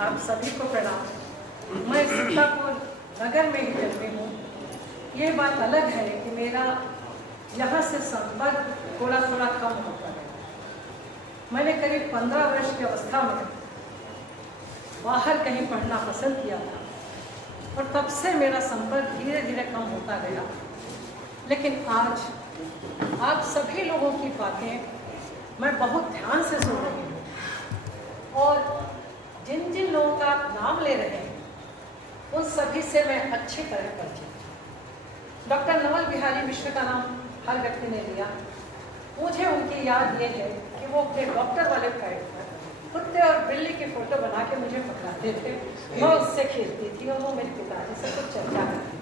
आप सभी को प्रणाम। मैं सीतापुर नगर में ही रहती हूँ। ये बात अलग है कि मेरा यहाँ से संपर्क थोड़ा थोड़ा कम होता है। मैंने करीब 15 वर्ष की अवस्था में बाहर कहीं पढ़ना पसंद किया था और तब से मेरा संपर्क धीरे धीरे कम होता गया। लेकिन आज आप सभी लोगों की बातें मैं बहुत ध्यान से सुन रही हूँ और जिन जिन लोगों का आप नाम ले रहे हैं उन सभी से मैं अच्छी तरह परिचित हूँ। डॉक्टर नवल बिहारी मिश्र का नाम हर व्यक्ति ने लिया। मुझे उनकी याद ये है कि वो अपने डॉक्टर वाले पैड पर कुत्ते और बिल्ली की फोटो बना के मुझे पकड़ाते थे। मैं उससे खेलती थी और वो मेरे पिताजी से कुछ चर्चा करती थी।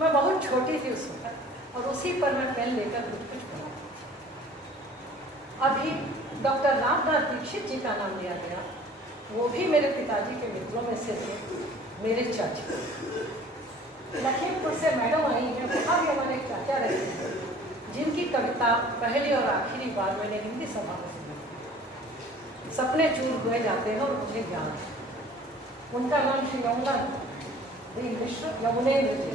मैं बहुत छोटी थी उस वक्त और उसी पर मैं पेन लेकर कुछ पढ़ा। अभी डॉक्टर रामनाथ दीक्षित जी का नाम लिया गया। वो भी मेरे पिताजी के मित्रों में से थे, मेरे चाचा। लखीमपुर से मैडम आई हैं, वहाँ भी हमारे एक चाचा रहते हैं जिनकी कविता पहली और आखिरी बार मैंने हिंदी सभा में सुनी। सपने चूर हुए जाते हैं और मुझे ज्ञान है। उनका नाम श्री यमुनेंद्र मिश्र यमुनेंद्र जी।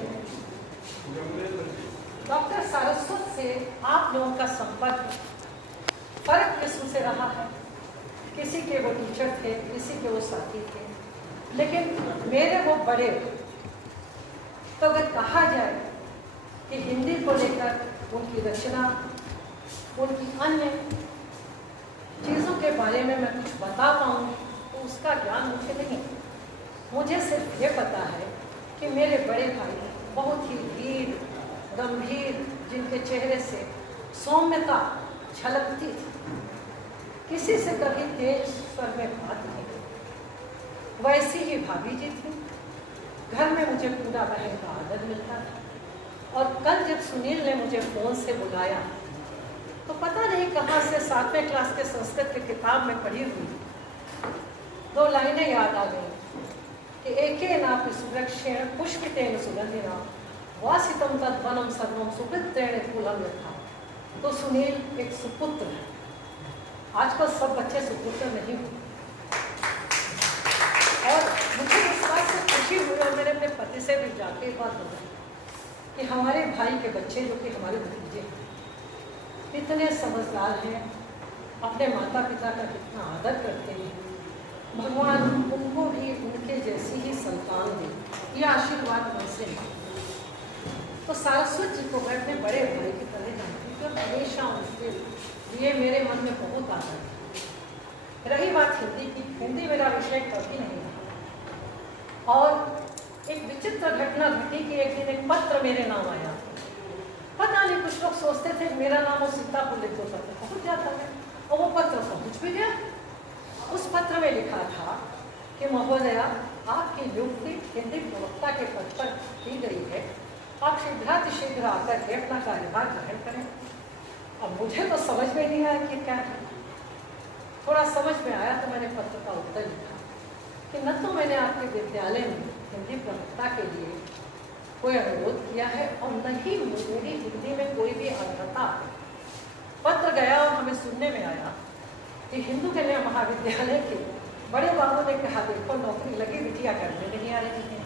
डॉक्टर सारस्वत से आप लोगों का संपर्क फर्क किस्म से रहा है। किसी के वो टीचर थे, किसी के वो साथी थे, लेकिन मेरे वो बड़े। तो अगर कहा जाए कि हिंदी को लेकर उनकी रचना, उनकी अन्य चीज़ों के बारे में मैं कुछ बता पाऊँ तो उसका ज्ञान मुझे नहीं। मुझे सिर्फ ये पता है कि मेरे बड़े भाई बहुत ही वीर गंभीर, जिनके चेहरे से सौम्यता झलकती थी। किसी से कभी तेज स्वर में बात नहीं की। वैसी ही भाभी जी थी। घर में मुझे पूरा बहन का आदर मिलता था। और कल जब सुनील ने मुझे फ़ोन से बुलाया तो पता नहीं कहाँ से 7वें क्लास के संस्कृत की किताब में पढ़ी हुई 2 लाइनें याद आ गई कि एके नापि सुवृक्षेण पुष्पितेन सुगंधिना वासितम तद्वनम सर्वम सुकृतेन फूलम यथा। तो सुनील एक सुपुत्र है। आजकल सब बच्चे सुपुत्र नहीं हुए। और मुझे इस बात से खुशी हुई और मैंने अपने पति से भी जाके एक बात बताई कि हमारे भाई के बच्चे जो कि हमारे भतीजे हैं कितने समझदार हैं, अपने माता पिता का कितना आदर करते हैं। भगवान उनको भी उनके जैसी ही संतान दे, ये आशीर्वाद उनसे है। तो सारस्वत जी को मैं अपने बड़े भाई की तरह जानती हूँ और हमेशा उनके लिए मेरे मन में बहुत आदर है। रही बात हिंदी की, हिंदी मेरा विषय कभी नहीं था। और एक विचित्र घटना घटी कि एक दिन एक पत्र मेरे नाम आया। पता नहीं, कुछ लोग सोचते थे कि मेरा नाम वो सीतापुर लिख दो पत्र पहुँच जाता है, और वो पत्र पहुँच भी गया। उस पत्र में लिखा था कि महोदया, आपकी नियुक्ति हिंदी प्रवक्ता के पद पर की गई है। आप शीघ्र आकर के अपना कार्यभार ग्रहण करें। अब मुझे तो समझ में नहीं आया कि क्या है। थोड़ा समझ में आया तो मैंने पत्र का उत्तर लिखा कि न तो मैंने आपके विद्यालय में हिंदी प्रवक्ता के लिए कोई अनुरोध किया है और न ही मेरी हिंदी में कोई भी अर्हता। पत्र गया और हमें सुनने में आया कि हिंदू कन्या महाविद्यालय के बड़े बाबू ने कहा, देखो नौकरी लगी, बिटिया करने नहीं आ रही है।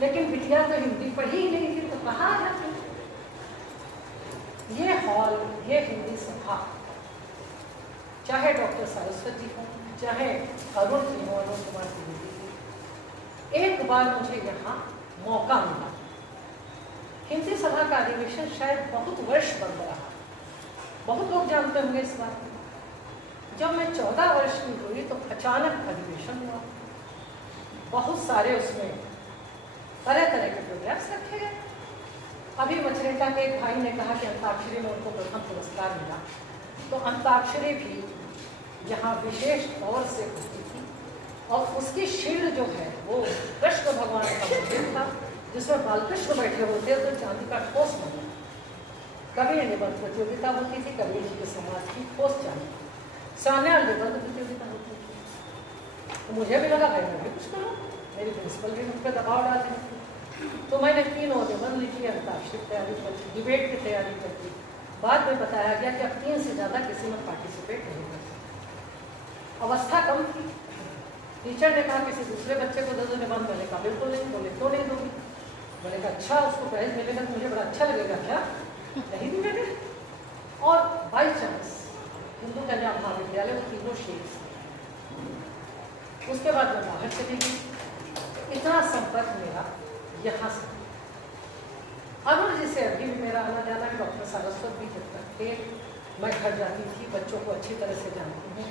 लेकिन बिटिया तो हिंदी पढ़ी ही नहीं थी, तो कहाँ आ जाती। ये हॉल, ये हिंदी सभा, चाहे डॉक्टर सारस्वत जी हों, चाहे अरुण जी हों, अरुण कुमार जी, एक बार मुझे यहाँ मौका मिला। हिंदी सभा का अधिवेशन शायद बहुत वर्ष बंद रहा। बहुत लोग जानते होंगे इस बात को। जब मैं 14 वर्ष की हुई तो अचानक अधिवेशन हुआ। बहुत सारे उसमें तरह तरह के प्रोग्राम्स रखे गए। अभी मछरेटा के एक भाई ने कहा कि अंताक्षरी में उनको प्रथम पुरस्कार मिला। तो अंताक्षरी भी यहाँ विशेष तौर से होती थी और उसकी शील्ड जो है वो कृष्ण भगवान का मंदिर था, जिसमें बालकृष्ण बैठे होते तो चांदी का ठोस बना। कभी निबंध प्रतियोगिता होती थी, कभी जी के समाज की ठोस चांदी, सान्याल निबंध प्रतियोगिता होती थी। तो मुझे भी लगा भाई मैं भी कुछ करूँ। मेरी प्रिंसिपल भी मुझ पर दबाव डाल रही थी। तो मैंने 3 निबंध लिखी, अंताक्षरी की तैयारी करती, डिबेट की तैयारी करती। बाद में बताया गया कि अब 3 से ज़्यादा किसी में पार्टिसिपेट नहीं कर सकते। अवस्था कम थी। टीचर ने कहा किसी दूसरे बच्चे को दे दो निबंध। मैंने कहा बिल्कुल नहीं। बोले क्यों नहीं दूंगी? मैंने कहा अच्छा उसको प्राइज मिलेगा तो मुझे बड़ा अच्छा लगेगा क्या? नहीं दी मैंने। और बाई चांस हिंदू कन्या महाविद्यालय में तीनों शेख। उसके बाद मैं बाहर चली गई। इतना संपर्क मेरा यहाँ से। अरुण जी से अभी भी मेरा आना जाना है। डॉक्टर सारस्वत भी जब तक थे मैं घर जाती थी, बच्चों को अच्छी तरह से जानती हूँ।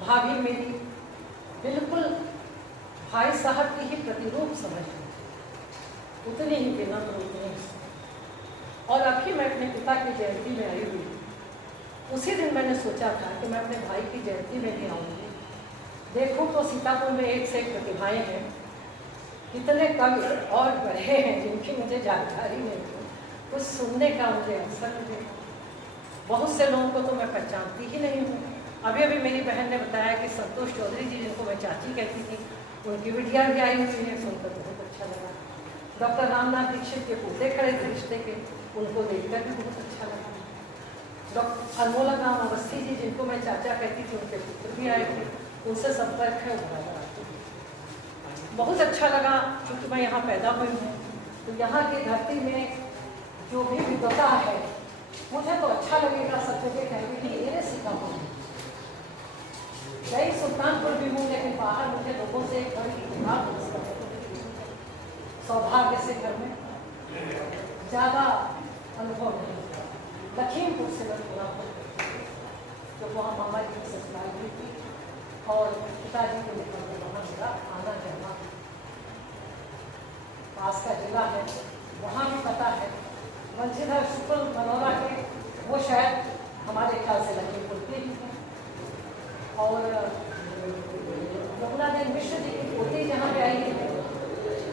भाभी मेरी बिल्कुल भाई साहब की ही प्रतिरूप समझती थी, उतनी ही विनम्र, उतनी ही। और अभी मैं अपने पिता की जयंती में आई हुई। उसी दिन मैंने सोचा था कि मैं अपने भाई की जयंती में भी आऊँगी। देखूँ तो सीतापुर में एक से एक प्रतिभाएँ हैं, कितने कवि और बड़े हैं जिनकी मुझे जानकारी नहीं थी। कुछ सुनने का मुझे अवसर मिले। बहुत से लोगों को तो मैं पहचानती ही नहीं हूँ। अभी अभी मेरी बहन ने बताया कि संतोष चौधरी जी, जिनको मैं चाची कहती थी, उनकी बिटिया भी आई हुई है। सुनकर बहुत अच्छा लगा। डॉक्टर रामनाथ दीक्षित के पोते खड़े थे रिश्ते के, उनको देखकर भी बहुत अच्छा लगा। डॉक्टर अनमोला राम अवस्थी जी, जिनको मैं चाचा कहती थी, उनके पुत्र भी आए थे, उनसे संपर्क है बराबर। बहुत अच्छा लगा क्योंकि मैं यहाँ पैदा हुई हूँ, तो यहाँ की धरती में जो भी विविधता है मुझे तो अच्छा लगेगा सब जगह कहने की ये सीखा हूँ। मैं सुल्तानपुर भी हूँ, लेकिन बाहर मुझे लोगों से एक सौभाग्य से घर में ज़्यादा अनुभव नहीं होता। लखीमपुर से मैं पूरा हूँ, तो वहाँ मामा जी की ससुराल हुई थी और पिताजी को लेकर वहाँ मेरा आना जाना। पास का जिला है, वहाँ भी पता है। वंशीधर शुक्ल मनोरा के, वो शायद हमारे ख्याल से लखीमपुर के ही हैं। और रघुनाथ मिश्र जी की पोती जहाँ पे आई है,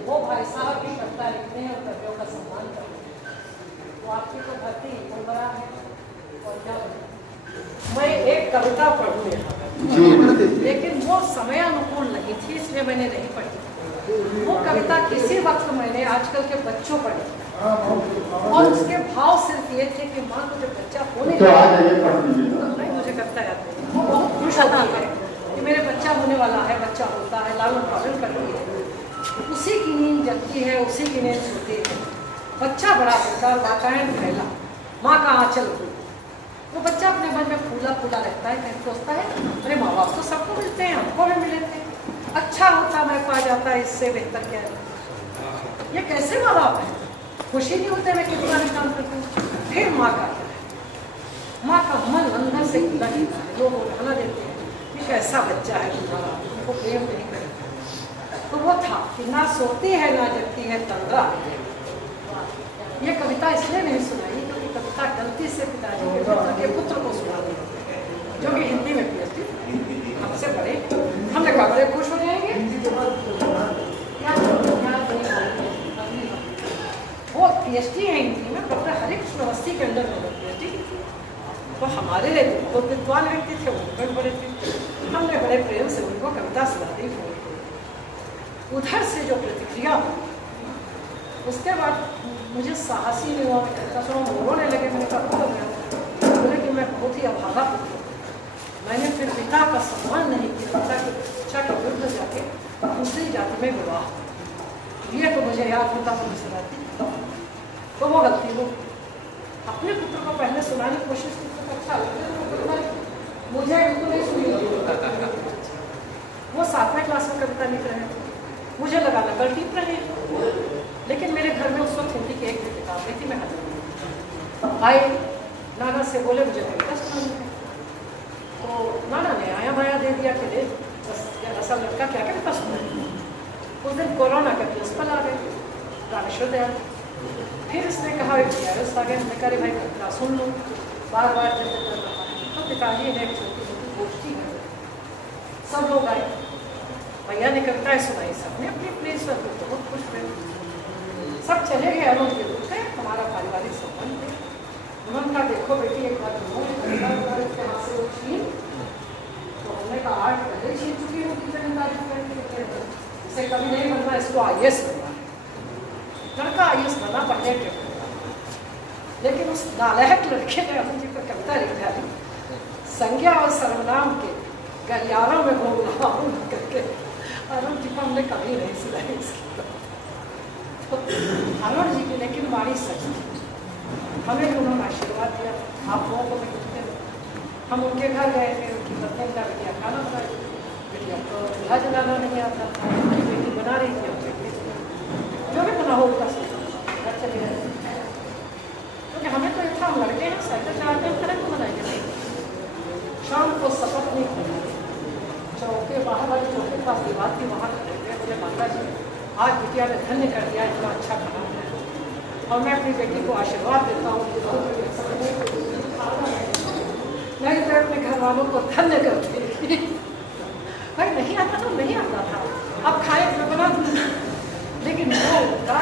वो भाई साहब भी कविता लिखते हैं और कवियों का सम्मान करते हैं। तो आपकी तो धरती उर्वरा है। और क्या मैं एक कविता पढ़ूँ यहाँ, लेकिन वो समय अनुकूल नहीं थी, इसलिए मैंने नहीं पढ़ी। वो कविता किसी वक्त मैंने आजकल के बच्चों पढ़ी और उसके भाव सिर्फ ये थे कि माँ को जब बच्चा होने नहीं, मुझे कविता याद नहीं, वो बहुत खुश होता है कि मेरे बच्चा होने वाला है, बच्चा होता है, लालन पालन करती है, उसी की नींद जगती है, उसी की नींद सोती है। बच्चा बड़ा होता है, वातायन फैला, माँ का आंचल हो, वो बच्चा अपने मन में फूला फूला रहता है, सोचता है अरे माँ बाप तो सबको मिलते हैं, हमको भी मिले थे, अच्छा होता मैं पा जाता, इससे बेहतर क्या है। ये कैसे माँ बाप है, खुशी नहीं होते मैं कितना भी काम करती हूँ। फिर माँ का मन अंदर से लगता है, लोग उठाना देते हैं कि कैसा बच्चा है तुम्हारा, उनको प्रेम नहीं करते। तो वो था कि ना सोती है ना जगती है तंद्रा। ये कविता इसलिए नहीं सुनाई क्योंकि कविता गलती से पिताजी के पुत्र को सुना दी, जो कि हिंदी में पीएचडी हमसे पढ़े। हमने कहा बड़े खुश हो जाएंगे। वो पीएचडी है हिंदी में, डॉक्टर हरिकृष्ण अवस्थी के अंदर में पीएचडी की थी। तो हमारे लिए बहुत विद्वान व्यक्ति थे, वो बड़े थे। हमने बड़े प्रेम से उनको कविता सुना दी। उधर से जो प्रतिक्रिया हुई, उसके बाद मुझे साहसी नहीं हुआ, मैं कहता सुना रोने लगे। मैंने कहा बोले कि मैं बहुत ही अभागा पुत्र, मैंने फिर पिता का सम्मान नहीं किया, पिता की इच्छा के विरुद्ध जाके दूसरी जाति में विवाह, ये तो मुझे याद होता तो सुनाती, तो वो गलती हो। अपने पुत्र को पहले सुनाने की कोशिश की तो अच्छा लगता, मुझे बिल्कुल नहीं सुनी। वो 7वें क्लास में कविता लिख रहे थे, मुझे लगा नकल टीप रहे हैं, लेकिन मेरे घर में उस वक्त हिंदी की एक भी किताब नहीं थी। मैं हाजिर आए, नाना से बोले मुझे कविता सुनानी है। तो नाना ने आया माया दे दिया कि ले बस ऐसा लड़का क्या कविता सुनाए। उस दिन कोरोना के प्रिंसिपल आ गए, रामेश्वर दयाल। फिर इसने कहा वायरस आ गया। हमने कहा भाई कविता सुन लो, बार बार जब कर रहा है। तो पिताजी ने एक छोटी छोटी गोष्ठी है, सब लोग आए, भैया ने कविताएं सुनाई, सबने अपनी प्लेस पर बहुत खुश हुए। सब चले गए, अरुण के रूप से हमारा पारिवारिक संबंध है। उन्होंने कहा देखो बेटी एक बार इसके हाथ से वो छीन, तो हमने कहा आर्ट पहले छीन चुकी हूँ, इसे कभी नहीं बनना, इसको IAS बनना है। लड़का IAS बना, पढ़ने के लेकिन उस नालायक लड़के ने अरुण जी पर कविता लिख डाली, संज्ञा और सर्वनाम के गलियारों में घूम करके हमने कभी नहीं सुनाई इसकी। तो हनुमान जी की लेकिन वाणी सच थी। हमें भी उन्होंने आशीर्वाद दिया, आप लोगों को भी पूछते थे। हम उनके घर गए थे, उनकी पत्नी का बिटिया खाना बनाई, बिटिया को चूल्हा जलाना नहीं आता था, उनकी बेटी बना रही थी, जो भी बना हो उसका घर चले गए। क्योंकि हमें तो इतना हम लड़के हैं, साइकिल चलाते हैं, तरह को बनाएंगे नहीं। शाम को शपथ नहीं करना, चौके बाहर वाले चौके के पास दीवार थी, वहाँ खड़े थे, मुझे माता जी आज बिटिया ने धन्य कर दिया, इतना अच्छा खाना बनाया। और मैं अपनी बेटी को आशीर्वाद देता हूँ, नहीं तो अपने घर वालों को धन्य करती। भाई नहीं आता तो नहीं आता था, अब खाए तो बना, लेकिन वो उनका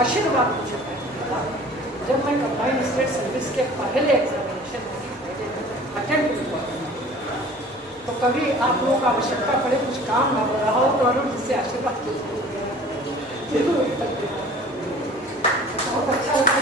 आशीर्वाद मुझे मिला। जब मैं कंबाइंड स्टेट सर्विस के पहले एग्जामिनेशन अटेंड हुआ, तो कभी आप लोगों को आवश्यकता पड़े, कुछ काम ना हो रहा हो, तो अरुण जिससे आशीर्वाद बहुत अच्छा लगता है।